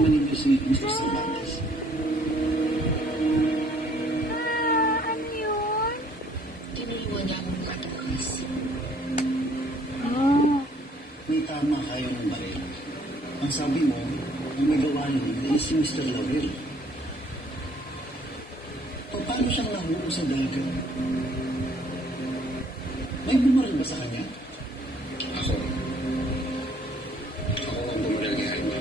manipis ni Mr. Sabanes. Ano yun? Kiniliwan niya akong katukas. May tama kayo ng baril. Ang sabi mo, ang may gawa niya ay si Mr. Laurel. Paano siyang nahulog sa dagat? May bumaril ba sa kanya? Ako ang bumaril kay Jaime.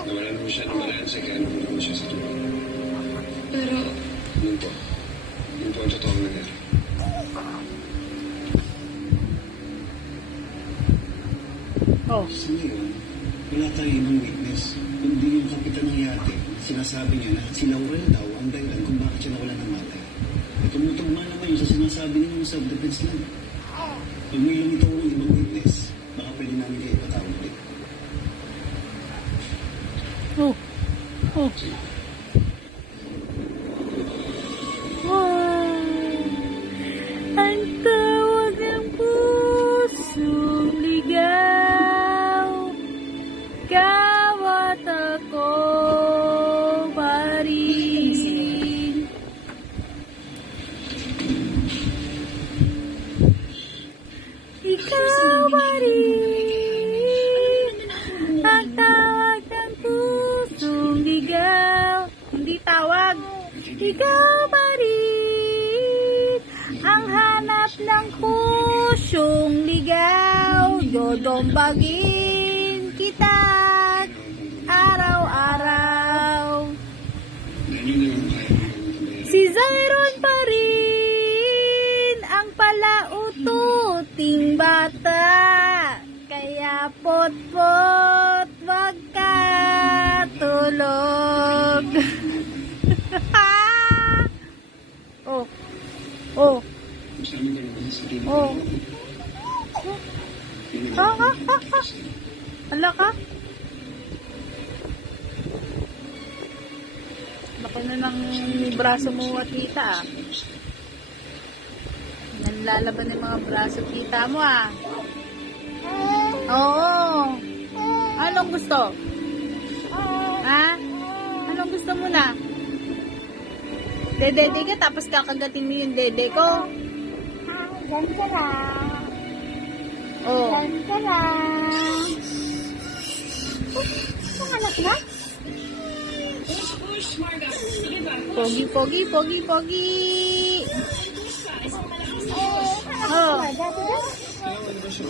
Nawalan mo siya ng balanse kaya nahulog mo siya sa tuwa. Pero, Yun po ang totoong nangyari. Sa ngayon, wala tayong ibang witness. Kundi yung kapitan ng yate, sinasabi niya na si Laurel daw ang dahilan kung bakit siya nawala ng matay. At tumutugma naman yun sa sinasabi ninyong self-defense lang. Pag may lumitaw ng ibang witness, baka pwede namin kayo ipatawag ulit. Ang tawag ng pusong ligaw, kawat ako pa rin. Ikaw pa rin, ang tawag ng pusong ligaw. Hindi tawag, ikaw pa rin, ang hanap ng pusyong ligaw. Dodombagin kita araw-araw. Si Zyron pa rin ang palaututing bata. Kaya pot-pot wag ka tulog. Oh. Hala ka? Baka na ng braso mo at tita. Nanlalaban yung mga braso at tita mo Oo. Anong gusto? Ha? Anong gusto mo na? Dede ka tapos kakagatin mo yung dede ko. Ganda lang. Oh. Ganda lang. Panganak na? Pogi. Oh. Oh. Dati na? Kailangan ba siya